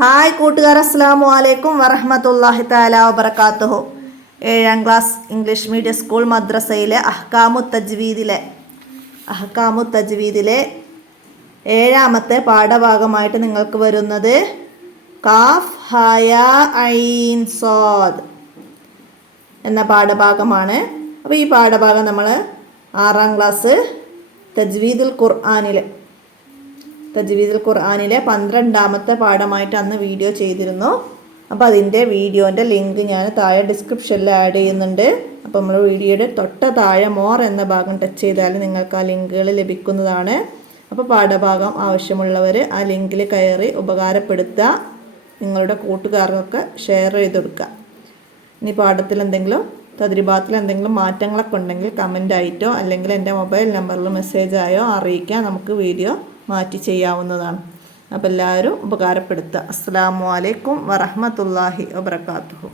Hi കൂട്ടുകാർ, അസ്സലാമു അലൈക്കും വറഹ്മത്തുള്ളാഹി തആല വബറകാതുഹു. 7ാം ക്ലാസ് ഇംഗ്ലീഷ് മീഡിയം സ്കൂൾ മദ്രസയിലെ അഹ്കാമു തജ്വീദിലെ 7ാമത്തെ പാഠഭാഗമായിട്ട് നിങ്ങൾക്ക് വരുന്നത് കാഫ് ഹായ ഐൻ സ്വാദ് എന്ന പാഠഭാഗമാണ്. അപ്പോൾ ഈ പാഠഭാഗം നമ്മൾ 6ാം ക്ലാസ് തജ്വീദുൽ ഖുർആനിലെ 12ാമത്തെ പാഠമായിട്ട് അന്ന് വീഡിയോ ചെയ്തിരുന്നു. അപ്പോൾ അതിൻ്റെ വീഡിയോൻ്റെ ലിങ്ക് ഞാൻ താഴെ ഡിസ്ക്രിപ്ഷനിൽ ആഡ് ചെയ്യുന്നുണ്ട്. അപ്പോൾ നമ്മൾ വീഡിയോയുടെ തൊട്ട താഴെ മോർ എന്ന ഭാഗം ടച്ച് ചെയ്താൽ നിങ്ങൾക്ക് ആ ലിങ്കുകൾ ലഭിക്കുന്നതാണ്. അപ്പോൾ പാഠഭാഗം ആവശ്യമുള്ളവർ ആ ലിങ്കിൽ കയറി ഉപകാരപ്പെടുത്തുക, നിങ്ങളുടെ കൂട്ടുകാർക്കൊക്കെ ഷെയർ ചെയ്ത് കൊടുക്കുക. ഇനി പാഠത്തിൽ എന്തെങ്കിലും തദ്രിബാത്തിൽ എന്തെങ്കിലും മാറ്റങ്ങളൊക്കെ ഉണ്ടെങ്കിൽ കമൻ്റായിട്ടോ അല്ലെങ്കിൽ എൻ്റെ മൊബൈൽ നമ്പറിൽ മെസ്സേജായോ അറിയിക്കാൻ നമുക്ക് വീഡിയോ മാറ്റി ചെയ്യാവുന്നതാണ്. അപ്പോൾ എല്ലാവരും ഉപകാരപ്പെടുത്തുക. അസ്സലാമു അലൈക്കും വറഹ്മത്തുള്ളാഹി വബറകാതുഹു.